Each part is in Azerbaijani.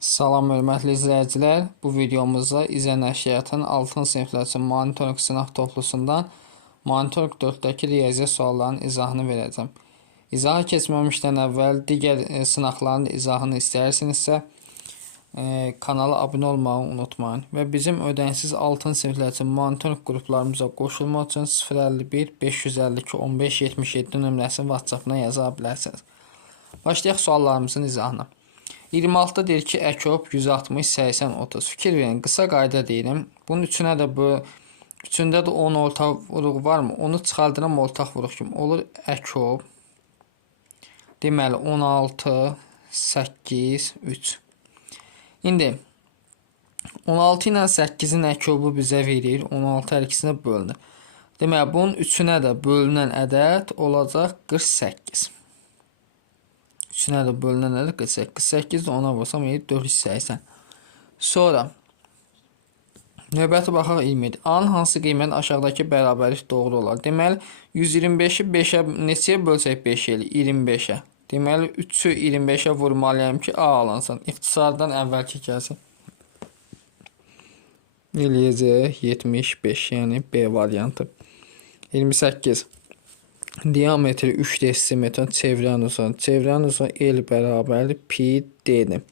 Salam hörmətli izləyicilər. Bu videomuzda İzə Nəşriyyatın 6-cı siniflər üçün monitorinq sınaq toplusundan monitorinq 4-dəki riyaziyyat suallarının izahını verəcəm. İzaha keçməmişdən əvvəl digər sınaqların izahını istəyirsinizsə, kanala abunə olmağı unutmayın və bizim ödənişsiz 6-cı siniflər üçün monitorinq qruplarımıza qoşulmaq üçün 051 552 15 77 nömrəsini WhatsApp-dan yaza bilərsiniz. Başlayaq suallarımızın izahına. 26 deyir ki, əkop 160, 80, 30. Fikir verin, qısa qayda deyirəm. Bunun üçünə də üçündə də 10 ortaq vuruq varmı? Onu çıxardıram ortaq vuruq kimi. Olur əkop. Deməli 16, 8, 3. İndi 16 ilə 8-in əkobu bizə verir. 16 hər ikisinə bölünür. Deməli bunun üçünə də bölünən ədəd olacaq 48. Üçünə də bölünən ədəd 48. 8 də ona vursam 480. Sonra növbəti baxaq 27. A-nın hansı qiymət aşağıdakı bərabərlik doğru olar? Deməli 125-i 5-ə neçəyə bölsək 5 eləyir? 25-ə. Deməli 3-ü 25-ə vurmalıyam ki, A alınsın. İxtisardan əvvəlki gəlsin. Eləyəcək 75, yəni B variantı. 28. Diametri 3 desimetr çevrən uzun L bərabərli pi D-dir.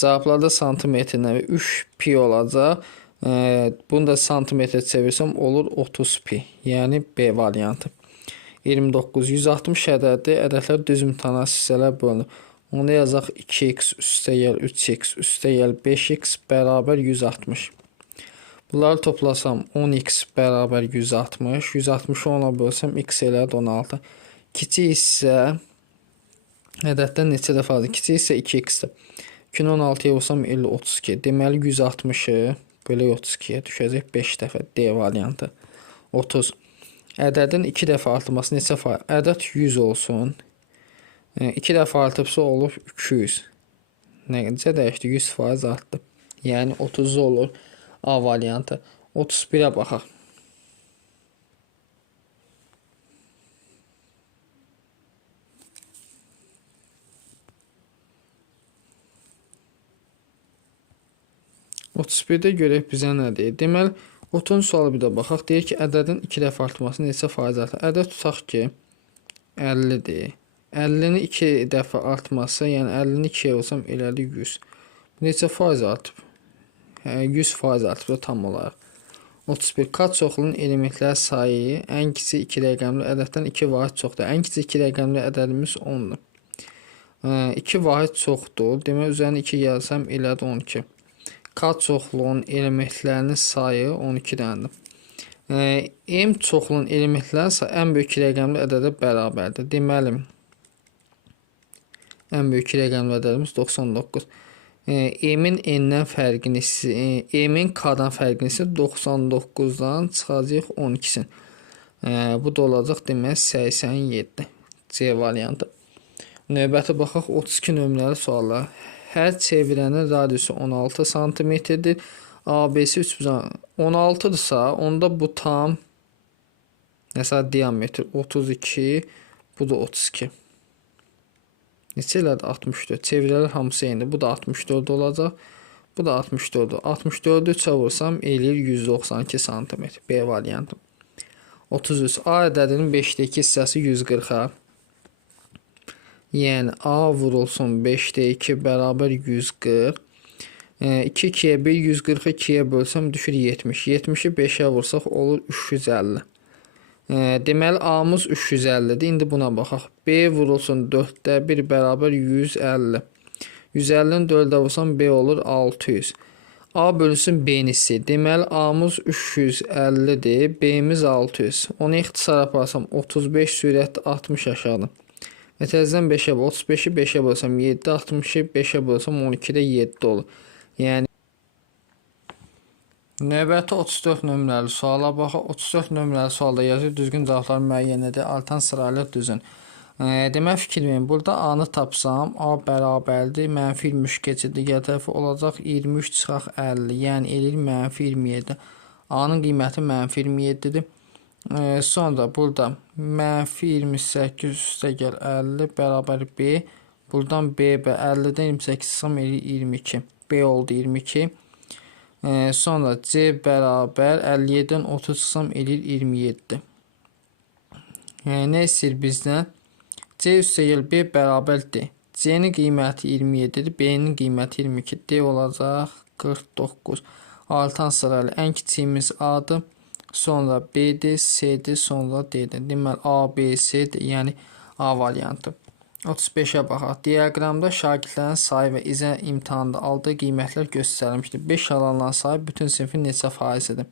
Cavablarda santimetrlə 3 pi olacaq. Bunu da santimetrə çevirsəm olur 30 pi. Yəni B variantı. 29. 160 ədədi ədədlər düz mütənasis hissələr bölünür. Onu yazaq 2x üstəgəl 3x üstəgəl 5x bərabər 160. Bunları toplasam 10x bərabər 160. 160-ı 10-a bölsəm x elədi 16. Kiçik hissə ədəddən neçə dəfə azdır? Kiçik hissə 2x-dir. 2-ni 16-ya vursam 50, 32. Deməli 160-ı belə 32-yə düşəcək 5 dəfə. D variantı. 30. Ədədin 2 dəfə artırması neçə faiz? Ədəd 100 olsun. 2 dəfə artıbsa olur 200. Necə dəyişdi? 100% artdı. Yəni 30 olur. A variantı. 31-ə baxaq. Görək bizə nə deyir? Deməli, 30 sualı bir də baxaq. Deyir ki, ədədin 2 dəfə artması neçə faiz artır? Ədəd tutaq ki, 50-dir. 50-ni 2 dəfə artması, yəni 50-ni 2-yə olsam elədi 100. Neçə faiz artıb? 100% artıb tam olaraq. 31. Kat çoxluğunun elementlər sayı ən kiçik 2 rəqəmli ədəddən 2 vahid çoxdur. Ən kiçik 2 rəqəmli ədədimiz 10-dur. 2 vahid çoxdur. Demək üzərinə 2 gəlsəm elədi 12. Kat çoxluğunun elementlərinin sayı 12 dənədir. M çoxluğunun elementlərinin sayı ən böyük 2 rəqəmli ədədə bərabərdir. Deməli ən böyük 2 rəqəmli ədədimiz 99. M-in N-dən fərqini, M-in K-dan fərqini isə 99-dan çıxacaq 12-sin. Bu da olacaq demək 87. C variantı. Növbəti baxaq 32 nömrəli suallar. Hər çevirənin radiusu 16 cm-dir. ABC 16-dırsa, onda bu tam məsələ diametr 32, bu da 32. Neçə elədi? 64. Çevirələr hamısı eynidir. Bu da 64 olacaq. Bu da 64. 64-ü 3-ə vursam eləyir 192 cm. B variantı. 33. A ədədinin 5-də 2 hissəsi 140-a. Yəni A vurulsun 5-də 2 bərabər 140. 2 2-yə 1, 140-ı 2-yə bölsəm düşür 70. 70-i 5-ə vursaq olur 350. Deməli A-mız 350-dir. İndi buna baxaq. B vurulsun 4-də 1 bərabər 150. 150-ni 4-də vursam B olur 600. A bölünsün B-nisi. Deməli A-mız 350-dir. B-miz 600. Onu ixtisar aparsam 35 sürətdə 60 aşağıdır. Və təzədən 5-ə 35-i 5-ə bölsəm 7, 60-ı 5-ə bölsəm 12-də 7 olur. Yəni növbəti 34 nömrəli suala baxaq. 34 nömrəli sualda yazır, düzgün cavabları müəyyən edir, artan sırayla düzün. Demək fikir verin, burada A-nı tapsam, A bərabərdir, mənfi 23 keçir, digər tərəfi olacaq 23 çıxaq 50, yəni eləyir mənfi 27. A-nın qiyməti mənfi 27-dir. Sonra burada mənfi 28 üstəgəl 50 bərabər B, Buradan B 50-dən 28 çıxsam eləyir 22. B oldu 22. Sonra C bərabər 57-dən 30 çıxsam eləyir 27. Nə istəyir bizdən? C üstəgəl B bərabər D. C-nin qiyməti 27-dir, B-nin qiyməti 22. D olacaq 49. Artan sırayla ən kiçiyimiz A-dır, sonra B-dir, C-dir, sonra D-dir. Deməli A, B, C-dir, yəni A variantı. 35-ə baxaq. Diaqramda şagirdlərin sayı və izə imtahanda aldığı qiymətlər göstərilmişdir. 5 alanların sayı bütün sinfin neçə faizidir?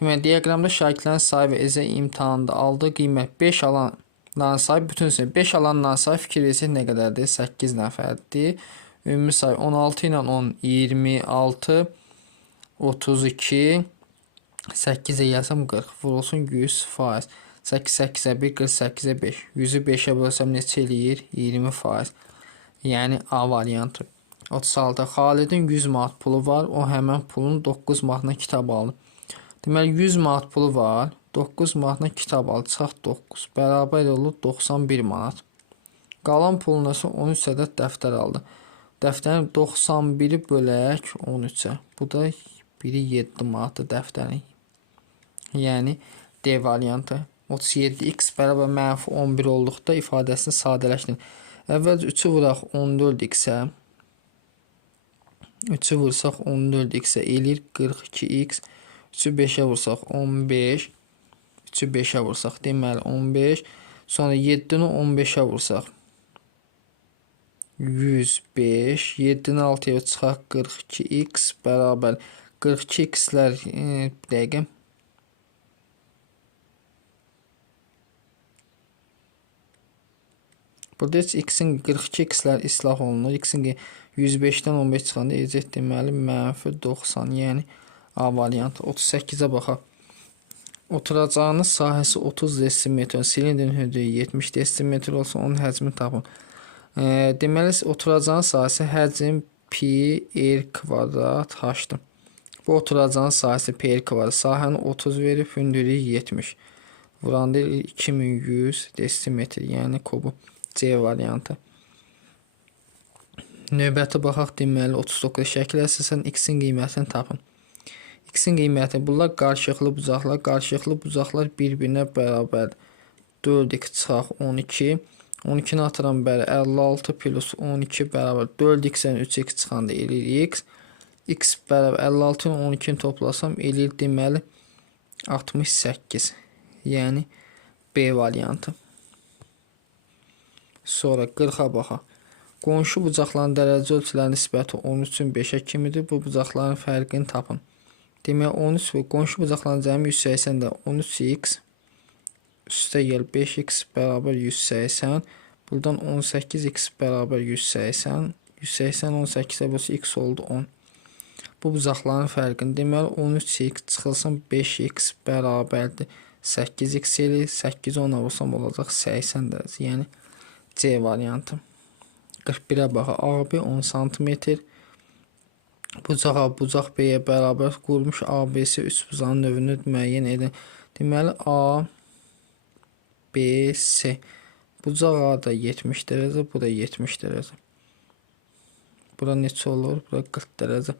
Deməli, diaqramda şagirdlərin sayı və izə imtahanda aldığı qiymət 5 alanların sayı bütün sinf. 5 alanların sayı fikir versək nə qədərdir? 8 nəfərdir. Ümumi sayı 16 ilə 10, 26, 32, 8-ə yazsam 40, vurulsun 100%. 8, 8-ə 1, 48-ə 5. 100-ü 5-ə bölsəm neçə eləyir? 20%. Yəni A variantı. 36. Xalidin 100 manat pulu var. O həmən pulun 9 manatına kitab alır. Deməli 100 manat pulu var. 9 manatına kitab alır. Çıxaq 9. Bərabər olur 91 manat. Qalan puluna isə 13 ədəd dəftər aldı. Dəftərin 91-i bölək 13-ə. Bu da biri 7 manatı dəftərin. Yəni D variantı. 37 x bərabər -11 olduqda ifadəsini sadələşdirin. Əvvəlcə 3-ü vuraq 14 x-ə. 3-ü vursaq 14 x-ə eləyir 42 x. 3-ü 5-ə vursaq 15. 3-ü 5-ə vursaq deməli 15. Sonra 7-ni 15-ə vursaq 105. 7-ni 6-ya çıxaq 42 x bərabər 42 x-lər bir dəqiqə. Burada heç x-in 42 x-lər islah olunur. X-in 105-dən 15 çıxanda eləyəcək deməli -90. Yəni A variantı. 38-ə baxaq. Oturacağınız sahəsi 30 desimetr, silindrin hündürlüyü 70 desimetr olsa onun həcmini tapın. Deməli oturacağınız sahəsi həcm pi r kvadrat h-dır. Bu oturacağınız sahəsi pi r kvadrat. Sahəni 30 verib, hündürlüyü 70. Vuranda 2100 desimetr, yəni kubu. C variantı. Növbəti baxaq, deməli 39 şəkil əsasən x-in qiymətini tapın. X-in qiyməti, bunlar qarşılıqlı bucaqlar. Qarşılıqlı bucaqlar bir-birinə bərabər. 4x çıxaq 12. 12-ni atıram bəri 56 plus 12 bərabər 4x-dən 3x çıxanda eləyir x. X bərabər 56 ilə 12-ni toplasam eləyir deməli 68. Yəni B variantı. Sonra 40-a baxaq. Qonşu bucaqların dərəcə ölçüləri nisbəti 13-ün 5-ə kimidir. Bu bucaqların fərqini tapın. Demək 13 və qonşu bucaqların cəmi 180-də 13x üstə gəl 5x bərabər 180. Buradan 18x bərabər 180. 180 18-ə bölsə x oldu 10. Bu bucaqların fərqini deməli 13x çıxılsın 5x bərabərdir 8x eləyir. 8 10-a vursam olacaq 80 dərəcə. Yəni C variantı. 41-ə baxaq. AB 10 cm. Bucağa bucaq B-yə bərabər qurulmuş ABC 3 bucağın növünü müəyyən edin. Deməli A, B, C. Bucaq A da 70 dərəcə, bu da 70 dərəcə. Bura neçə olur? Bura 40 dərəcə.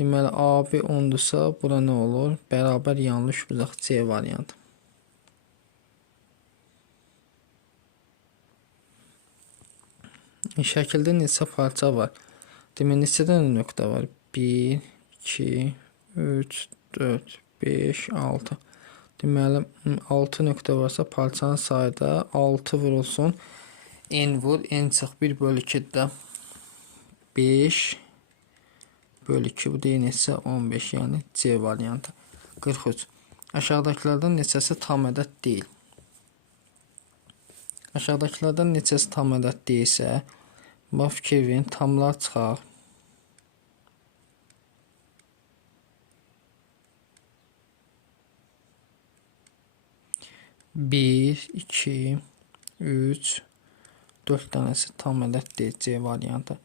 Deməli AB 10-dursa, bura nə olur? Bərabər yanlış bucaq. C variantı. Şəkildə neçə parça var? Demək, neçə dənə nöqtə var? 1, 2, 3, 4, 5, 6. Deməli, 6 nöqtə varsa parçanın sayı da 6 vurulsun. N vur, N çıx 1 bölü 2-də 5 bölü 2. Bu da neçə? 15. Yəni C variantı. 43. Aşağıdakilərdən neçəsi tam ədəd deyil? Aşağıdakilərdən neçəsi tam ədəd deyilsə, bax fikir verin, tamlar çıxaq. Bir, 2, 3, 4 dənəsi tam ədəd deyil. C variantı.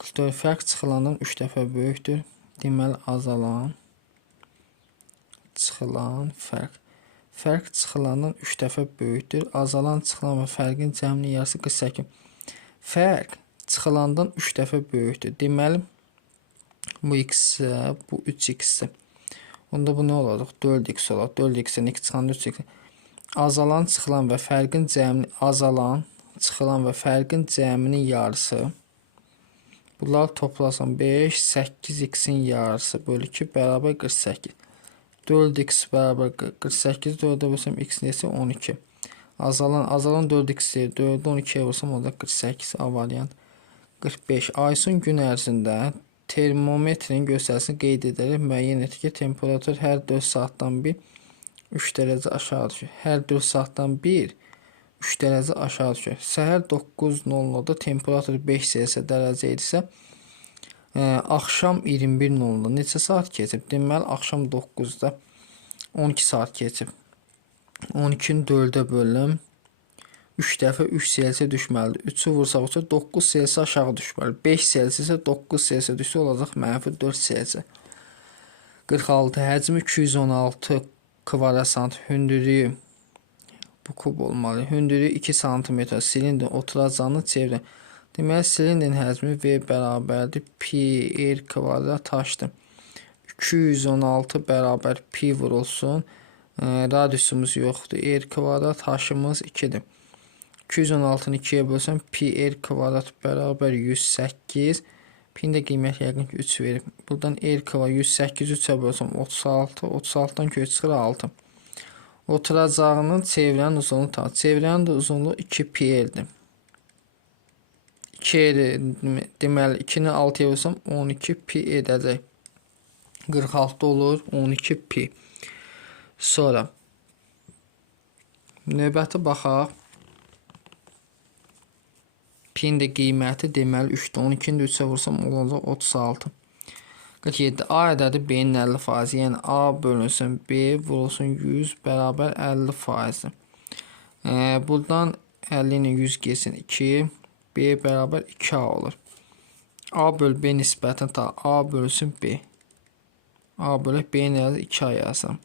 44. Fərq çıxılandan 3 dəfə böyükdür. Deməli azalan, çıxılan, fərq. Fərq çıxılandan 3 dəfə böyükdür. Azalan, çıxılan və fərqin cəminin yarısı 48. Fərq çıxılandan 3 dəfə böyükdür. Deməli, bu x, bu 3x. Onda bu nə olacaq? 4x olacaq. 4x-in 2 çıxanda 3x. Azalan, çıxılan və fərqin cəmini, azalan, çıxılan və fərqin cəminin yarısı. Bunlar toplasan 5, 8x-in yarısı bölü 2 bərabər 48. 4x bərabər 48, 4-ə vərsəm x neysə 12. Azalan 4x deyir, 4-də 12-yə vərsəm olacaq 48, A variant. 45. Aysun gün ərzində termometrin göstərisini qeyd edərək müəyyən etdi ki, temperatur hər 4 saatdan bir 3 dərəcə aşağı düşür. Hər 4 saatdan bir 3 dərəcə aşağı düşür. Səhər 9:00-da temperatur 5 Selsius dərəcə idisə, axşam 21:00-da neçə saat keçib? Deməli, axşam 9-da 12 saat keçib. 12-ni 4-ə bölüm. 3 dəfə 3 Selsius düşməlidir. 3-ü vursaq 3-ə 9 Selsius aşağı düşməli. 5 Selsius isə 9 Selsius düşsə olacaq -4 Selsius. 46. Həcmi 216 kvadrat hündürlüyü, bu kub olmalı. Hündürlüyü 2 sm silindrin oturacağını çevirin. Deməli, silindrin həcmi V bərabərdir pi r kvadrat h-dır. 216 bərabər pi vurulsun. Radiusumuz yoxdur. R kvadrat h-ımız 2-dir. 216-nı 2-yə bölsəm pi r kvadrat bərabər 108. Pin də qiymət yəqin ki 3 verib. Buradan r kvadrat 108 3-ə bölsəm 36. 36-dan kök çıxır 6. Oturacağının çevrənin uzunluğu tapın. Çevrənin də uzunluğu 2 pi r-dir. 2 r deməli 2-ni 6-ya vərsəm 12 pi edəcək. 46 olur 12 pi. Sonra növbəti baxaq. Pin də qiyməti deməli 3-də. 12-ni də 3-ə vursam olacaq 36. 47. A ədədi B-nin 50%. Yəni A bölünsün B vurulsun 100 bərabər 50%. Buradan 50 ilə 100 geçsin 2. B bərabər 2A olur. A bölü B nisbətini ta A bölünsün B. A bölü B-nin ədədi 2A yazsam.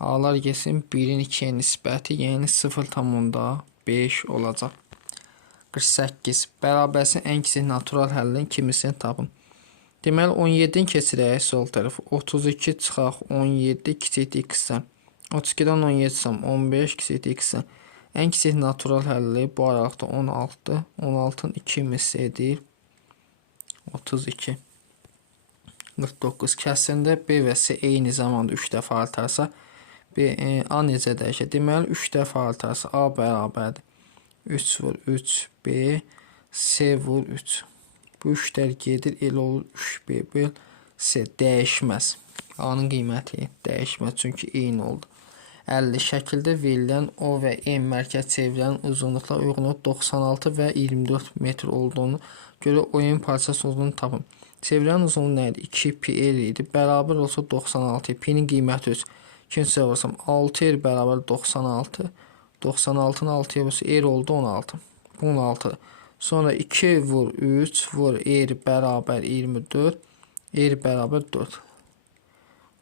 A'lar geçsin 1-in 2-yə nisbəti, yəni 0,5 olacaq. 48. Bərabərsin ən kiçik natural həllin kimisini tapın. Deməli, 17-ni keçirək sol tərəf. 32 çıxaq 17 kiçikdir x-dən. 32-dən 17 çıxam 15 kiçikdir x-dən. Ən kiçik natural həlli bu aralıqda 16-dır. 16-nın 2 misli edir 32. 49. Kəsirində B və C eyni zamanda 3 dəfə artarsa, A necə dəyişir? Deməli, 3 dəfə artarsa A bərabərdir 3 vur 3 B, C vur 3. Bu 3-lər gedir, elə olur 3B böl C dəyişməz. A-nın qiyməti dəyişməz, çünki eyni oldu. 50. Şəkildə verilən O və M mərkəz çevrənin uzunluqla uyğunluq 96 və 24 metr olduğunu görə oyun parçası olduğunu tapın. Çevrənin uzunluğu nə idi? 2 pi r idi. Bərabər olsa 96. P-nin qiyməti 3. İkincisi vursam 6 r bərabər 96. 96-nı 6-ya vursa r oldu 16. Bu 16. Sonra 2 vur 3 vur r bərabər 24. R bərabər 4.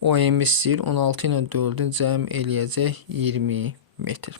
O M istəyir 16 ilə 4-ün cəm eləyəcək 20 metr.